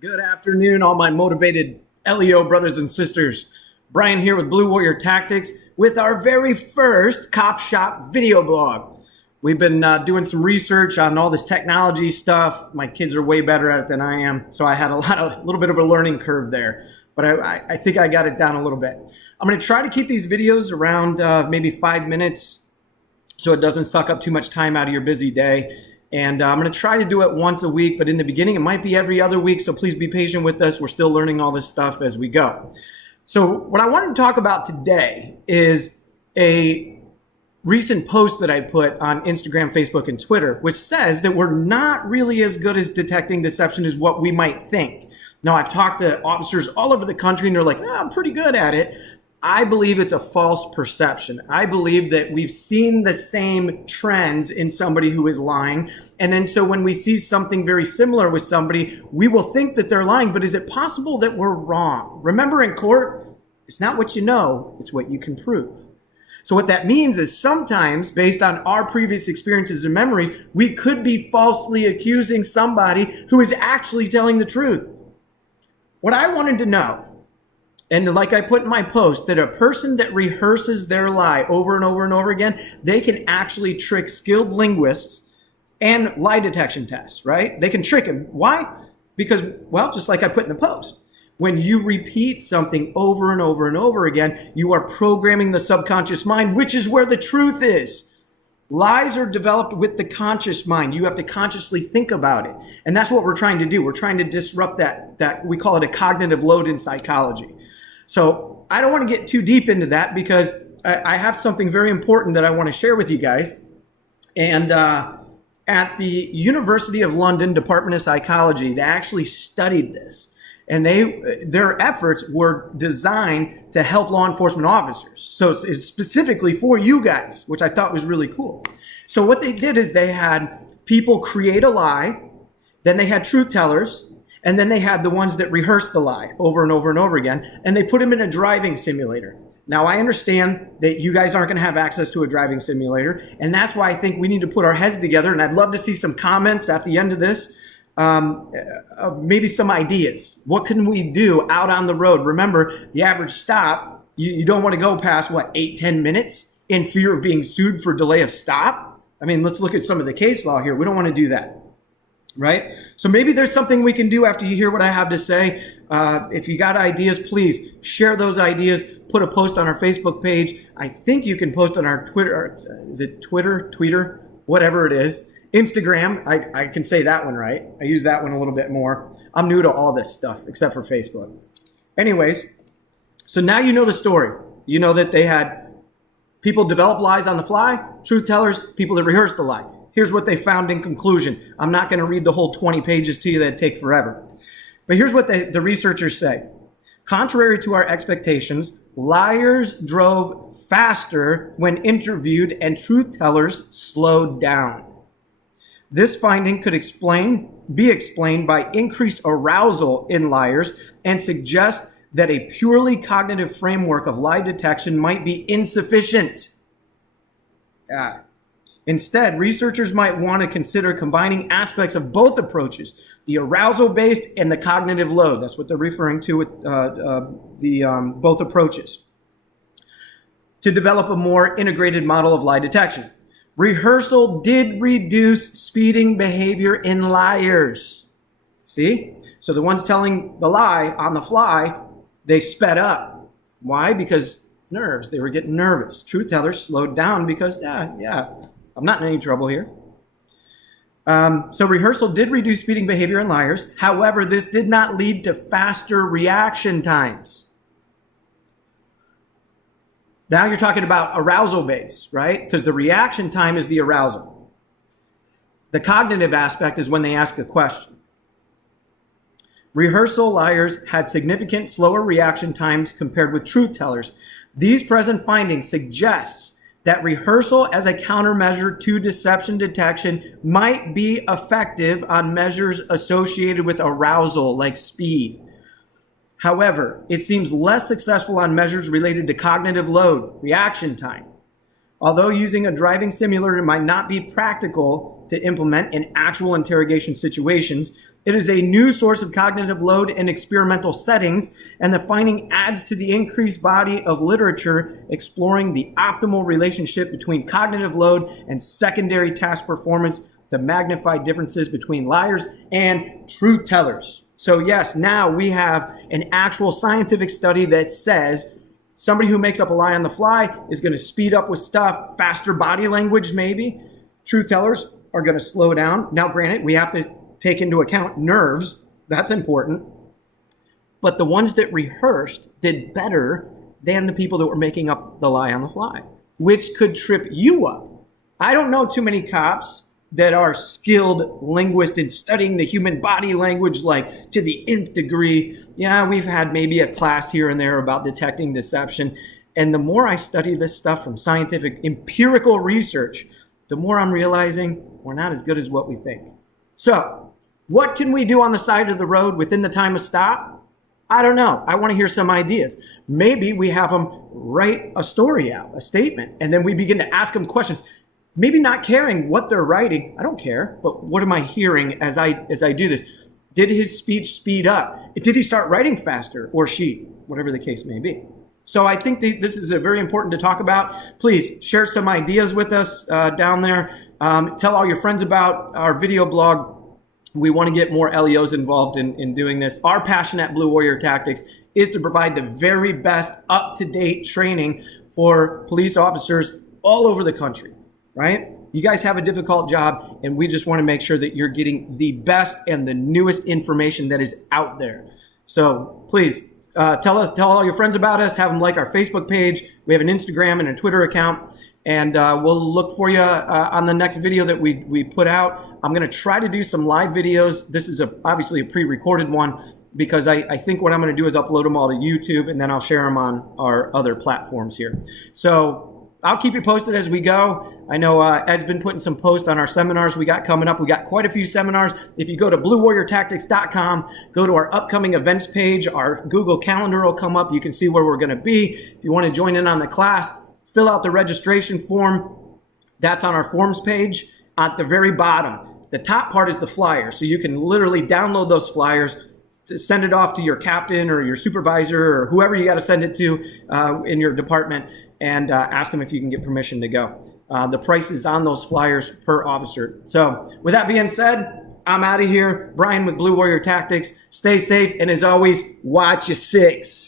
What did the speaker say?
Good afternoon, all my motivated LEO brothers and sisters. Brian here with Blue Warrior Tactics with our very first Cop Shop video blog. We've been doing some research on all this technology stuff. My kids are way better at it than I am, so I had a little bit of a learning curve there. But I think I got it down a little bit. I'm going to try to keep these videos around maybe 5 minutes so it doesn't suck up too much time out of your busy day. And I'm going to try to do it once a week, but in the beginning, it might be every other week. So please be patient with us. We're still learning all this stuff as we go. So what I wanted to talk about today is a recent post that I put on Instagram, Facebook, and Twitter, which says that we're not really as good as detecting deception as what we might think. Now, I've talked to officers all over the country, and they're like, I'm pretty good at it. I believe it's a false perception. I believe that we've seen the same trends in somebody who is lying. And then so when we see something very similar with somebody, we will think that they're lying. But is it possible that we're wrong? Remember, in court, it's not what you know, it's what you can prove. So what that means is sometimes, based on our previous experiences and memories, we could be falsely accusing somebody who is actually telling the truth. What I wanted to know, and like I put in my post, that a person that rehearses their lie over and over and over again, they can actually trick skilled linguists and lie detection tests, right? They can trick them. Why? Because, well, just like I put in the post, when you repeat something over and over and over again, you are programming the subconscious mind, which is where the truth is. Lies are developed with the conscious mind. You have to consciously think about it. And that's what we're trying to do. We're trying to disrupt that we call it a cognitive load in psychology. So I don't want to get too deep into that because I have something very important that I want to share with you guys. And at the University of London Department of Psychology, they actually studied this. And their efforts were designed to help law enforcement officers. So it's specifically for you guys, which I thought was really cool. So what they did is they had people create a lie, then they had truth tellers, and then they had the ones that rehearse the lie over and over and over again, and they put them in a driving simulator. Now, I understand that you guys aren't going to have access to a driving simulator, and that's why I think we need to put our heads together, and I'd love to see some comments at the end of this, maybe some ideas. What can we do out on the road? Remember, the average stop, you don't want to go past, 8-10 minutes in fear of being sued for delay of stop? I mean, let's look at some of the case law here. We don't want to do that. Right? So maybe there's something we can do after you hear what I have to say. If you got ideas, please share those ideas. Put a post on our Facebook page. I think you can post on our Twitter. Is it Twitter? Tweeter? Whatever it is. Instagram. I can say that one right. I use that one a little bit more. I'm new to all this stuff except for Facebook. Anyways, so now you know the story. You know that they had people develop lies on the fly, truth tellers, people that rehearse the lie. Here's what they found in conclusion. I'm not going to read the whole 20 pages to you. That'd take forever. But here's what the researchers say. Contrary to our expectations, liars drove faster when interviewed and truth tellers slowed down. This finding could be explained by increased arousal in liars and suggest that a purely cognitive framework of lie detection might be insufficient. Instead, researchers might want to consider combining aspects of both approaches, the arousal-based and the cognitive load. That's what they're referring to with both approaches, to develop a more integrated model of lie detection. Rehearsal did reduce speeding behavior in liars. See? So the ones telling the lie on the fly, they sped up. Why? Because nerves. They were getting nervous. Truth tellers slowed down because, I'm not in any trouble here. So rehearsal did reduce speeding behavior in liars. However, this did not lead to faster reaction times. Now you're talking about arousal base, right? Because the reaction time is the arousal. The cognitive aspect is when they ask a question. Rehearsal liars had significant slower reaction times compared with truth tellers. These present findings suggest that rehearsal as a countermeasure to deception detection might be effective on measures associated with arousal, like speed. However, it seems less successful on measures related to cognitive load, reaction time. Although using a driving simulator might not be practical to implement in actual interrogation situations, It is a new source of cognitive load in experimental settings, and the finding adds to the increased body of literature exploring the optimal relationship between cognitive load and secondary task performance to magnify differences between liars and truth tellers. So yes, now we have an actual scientific study that says somebody who makes up a lie on the fly is going to speed up with stuff, faster body language maybe. Truth tellers are going to slow down. Now, granted, we have to take into account nerves. That's important. But the ones that rehearsed did better than the people that were making up the lie on the fly, which could trip you up. I don't know too many cops that are skilled linguists in studying the human body language, like to the nth degree. Yeah, we've had maybe a class here and there about detecting deception. And the more I study this stuff from scientific empirical research, the more I'm realizing we're not as good as what we think. So, what can we do on the side of the road within the time of stop? I don't know. I want to hear some ideas. Maybe we have them write a story out, a statement, and then we begin to ask them questions. Maybe not caring what they're writing. I don't care, but what am I hearing as I do this? Did his speech speed up? Did he start writing faster, or she, whatever the case may be? So I think this is very important to talk about. Please share some ideas with us down there. Tell all your friends about our video blog. We want to get more LEOs involved in doing this. Our passion at Blue Warrior Tactics is to provide the very best up-to-date training for police officers all over the country, right? You guys have a difficult job, and we just want to make sure that you're getting the best and the newest information that is out there. So please, tell all your friends about us. Have them like our Facebook page. We have an Instagram and a Twitter account, and we'll look for you on the next video that we put out. I'm going to try to do some live videos. This is obviously a pre-recorded one because I think what I'm going to do is upload them all to YouTube, and then I'll share them on our other platforms here. So I'll keep you posted as we go. I know Ed's been putting some posts on our seminars we got coming up. We got quite a few seminars. If you go to bluewarriortactics.com, go to our upcoming events page, our Google Calendar will come up. You can see where we're going to be. If you want to join in on the class, fill out the registration form. That's on our forms page at the very bottom. The top part is the flyer, so you can literally download those flyers, to send it off to your captain or your supervisor or whoever you got to send it to in your department, and ask them if you can get permission to go. The price is on those flyers per officer. So with that being said, I'm out of here. Brian with Blue Warrior Tactics. Stay safe, and as always, watch your six.